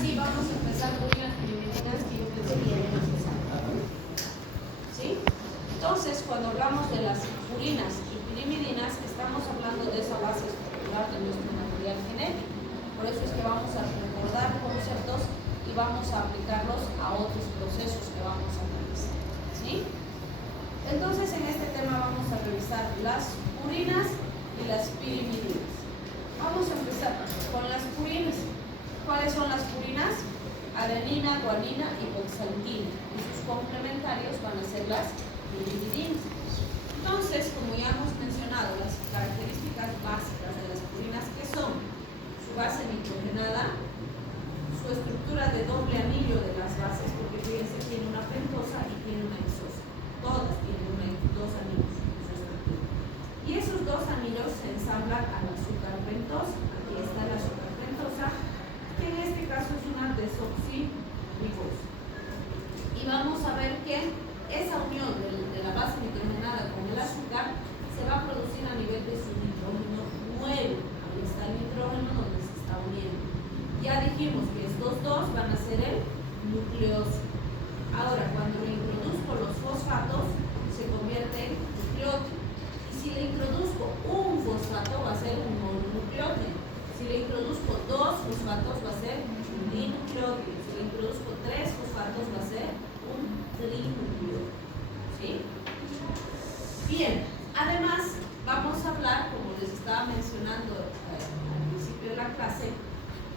sí vamos a empezar con unas primerinas que yo pensé que eran necesarias. ¿Sí? Entonces, cuando hablamos de las purinas y pirimidinas, estamos hablando de esa base estructural de nuestro material genético. Por eso es que vamos a recordar conceptos y vamos a aplicarlos a otros procesos que vamos a realizar. ¿Sí? Entonces, en este tema vamos a revisar las purinas y las pirimidinas. Vamos a empezar con las purinas. ¿Cuáles son las purinas? Adenina, guanina y oxalquina. Y sus complementarios van a ser las pirimidinas. Entonces, como ya hemos mencionado, las características básicas de las purinas, ¿qué son? Su base nitrogenada, su estructura de doble anillo de las bases, porque fíjense, tiene una pentosa y tiene una isosa. Todas tienen dos anillos en su estructura. Y esos dos anillos se ensamblan al azúcar pentosa. Aquí está el azúcar pentosa, que en este caso es una desoxirribosa. Y vamos a ver que esa unión de la base nitrogenada con el azúcar se va a producir a nivel de su nitrógeno 9. Ahí está el nitrógeno donde se está uniendo. Ya dijimos que estos dos van a ser el nucleósido. Ahora, cuando le introduzco los fosfatos, se convierte en nucleótido. Y si le introduzco un fosfato, va a ser un mononucleótido. Si le introduzco dos fosfatos, va a ser un dinucleótido. Si le introduzco tres fosfatos, va a ser un trinucleótido. ¿Sí? Bien, además, vamos a hablar, como les estaba mencionando al principio de la clase,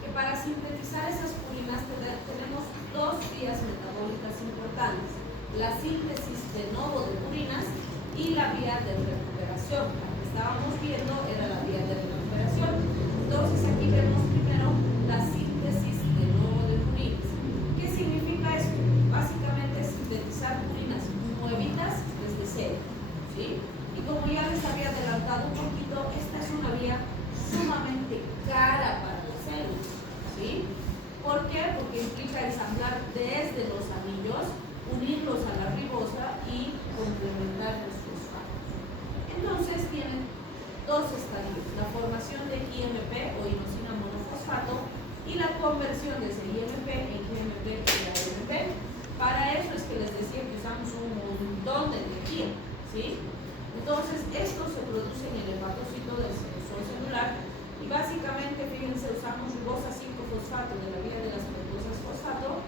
que para sintetizar esas purinas tenemos dos vías metabólicas importantes: la síntesis de novo de purinas y la vía de recuperación. La que estábamos viendo era la vía de recuperación. Entonces aquí vemos primero la síntesis de novo de purinas. ¿Qué significa esto? Básicamente sintetizar purinas nuevitas desde cero. ¿Sí? Y como ya les había adelantado un poquito, esta es una vía sumamente cara para las células. ¿Sí? ¿Por qué? Porque implica ensamblar desde los anillos, unirlos a la ribosa y complementar los fosfatos. Entonces tienen dos estadios: la formación de IMP o inosina monofosfato y la conversión de ese IMP en GMP y AMP. Para eso es que les decía que usamos un montón de energía. ¿Sí? Entonces esto se produce en el hepatocito del sol celular. Y básicamente, fíjense, usamos ribosa 5-fosfato de la vía de las pentosas fosfato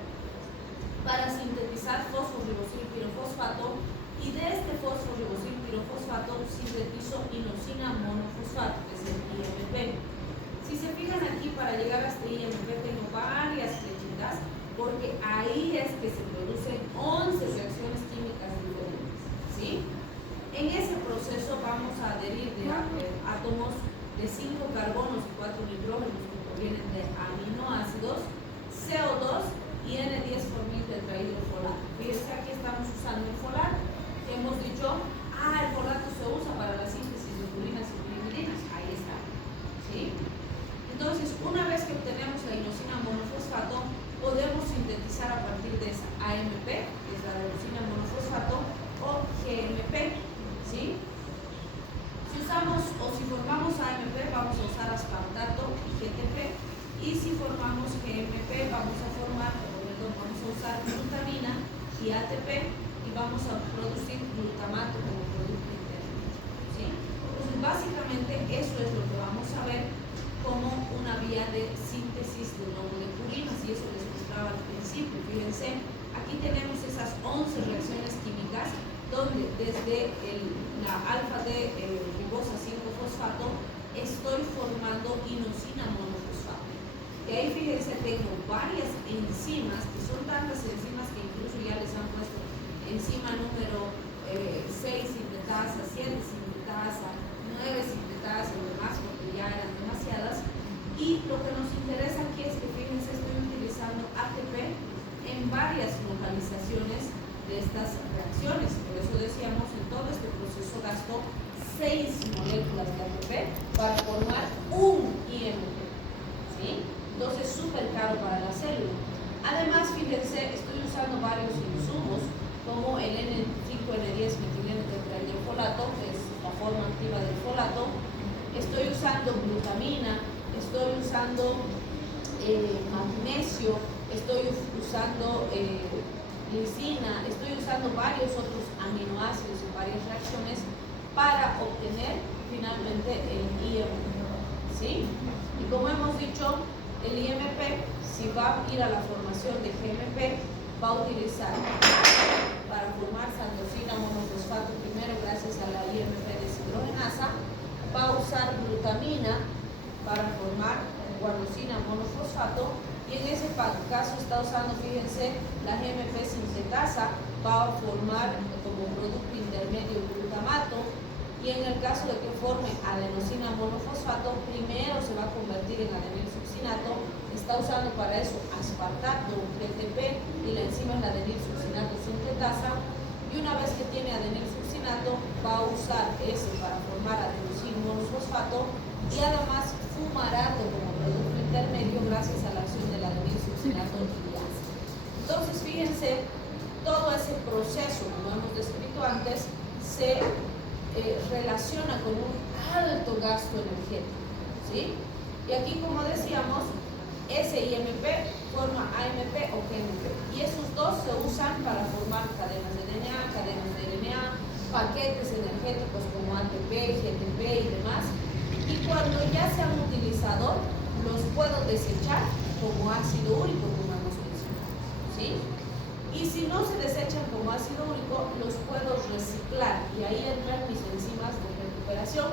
para sintetizar fosforibosil pirofosfato, y de este fosforibosil pirofosfato sintetizo inosina monofosfato, que es el IMP. Si se fijan aquí, para llegar a este IMP tengo varias flechitas, porque ahí es que se producen 11 reacciones químicas diferentes. ¿Sí? En ese proceso vamos a adherir de átomos de 5 carbonos y 4 nitrógenos que provienen de aminoácidos, CO2 y N10-formil tetrahidrofolato. Fíjense, aquí estamos usando el folato, que hemos dicho, el folato se usa para la síntesis de purinas y pirimidinas. Ahí está. ¿Sí? Entonces, una vez que obtenemos la inosina monofosfato, podemos sintetizar a partir de esa AMP, que es la adenosina monofosfato, o GMP. ¿Sí? Si usamos o si formamos AMP, vamos a usar aspartato y GTP, y si formamos GMP, vamos a usar glutamina y ATP, y vamos a producir glutamato como producto intermedio. ¿Sí? Entonces, básicamente, eso es lo que vamos a ver como una vía de síntesis de novo de purinas, y eso les mostraba al principio. Fíjense, aquí tenemos esas 11 reacciones químicas, donde desde la alfa de ribosa 5-fosfato estoy formando inosina monofosfato. Y ahí, fíjense, tengo varias enzimas, que son tantas enzimas que incluso ya les han puesto enzima número 6 sintetasa, 7 sintetasa, 9 sintetasa y demás, porque ya eran demasiadas. Y lo que nos interesa aquí es que, fíjense, estoy utilizando ATP en varias localizaciones de estas reacciones. Por eso decíamos, en todo este proceso gasto 6 moléculas de ATP para formar un IMP. ¿Sí? Entonces, súper caro para la célula. Además, fíjense, estoy usando varios insumos, como el N5N10 metileno tetrahidrofolato, que es la forma activa del folato. Estoy usando glutamina, estoy usando magnesio, magnesio, estoy usando lisina, estoy usando varios otros aminoácidos en varias reacciones para obtener finalmente el IMP, ¿sí? Y como hemos dicho, el IMP, si va a ir a la formación de GMP, va a utilizar para formar sandosina monofosfato primero gracias a la IMP deshidrogenasa, va a usar glutamina para formar guanosina monofosfato, y en ese caso está usando, fíjense, la GMP sintetasa, va a formar como producto intermedio glutamato, y en el caso de que forme adenosina monofosfato, primero se va a convertir en adenilsuccinato, está usando para eso aspartato, GTP, y la enzima es la adenilsuccinato sintetasa, y una vez que tiene adenilsuccinato, va a usar ese para formar adenosina monofosfato, y además fumarato como producto intermedio gracias a la acción del adenilsuccinato liasa. Entonces, fíjense, todo ese proceso, como hemos descrito antes, se relaciona con un alto gasto energético, ¿sí? Y aquí, como decíamos, ese IMP forma AMP o GMP, y esos dos se usan para formar cadenas de DNA, cadenas de RNA, paquetes energéticos como ATP, GTP y demás, y cuando ya se han utilizado, los puedo desechar como ácido úrico, como hemos mencionado, ¿sí? Y si no se desechan como ácido úrico, los puedo reciclar, y ahí entran mis enzimas de recuperación,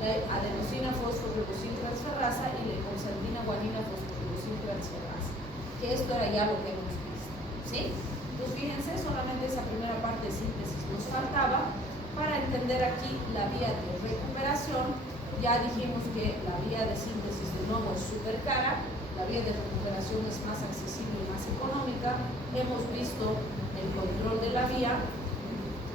la adenosina fosforribosiltransferasa y la consanguina guanina fosforribosiltransferasa, que esto era ya lo que hemos visto, ¿sí? Entonces, fíjense, solamente esa primera parte de síntesis nos faltaba para entender aquí la vía de recuperación. Ya dijimos que la vía de síntesis de nuevo es súper cara, la vía de recuperación es más accesible y más económica. Hemos visto el control de la vía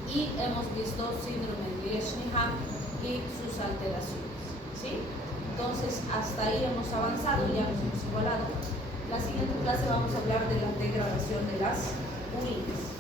y hemos visto síndrome de Lesch-Nyhan y sus alteraciones, ¿sí? Entonces, hasta ahí hemos avanzado, ya nos hemos igualado. La siguiente clase vamos a hablar de la degradación de las urinas.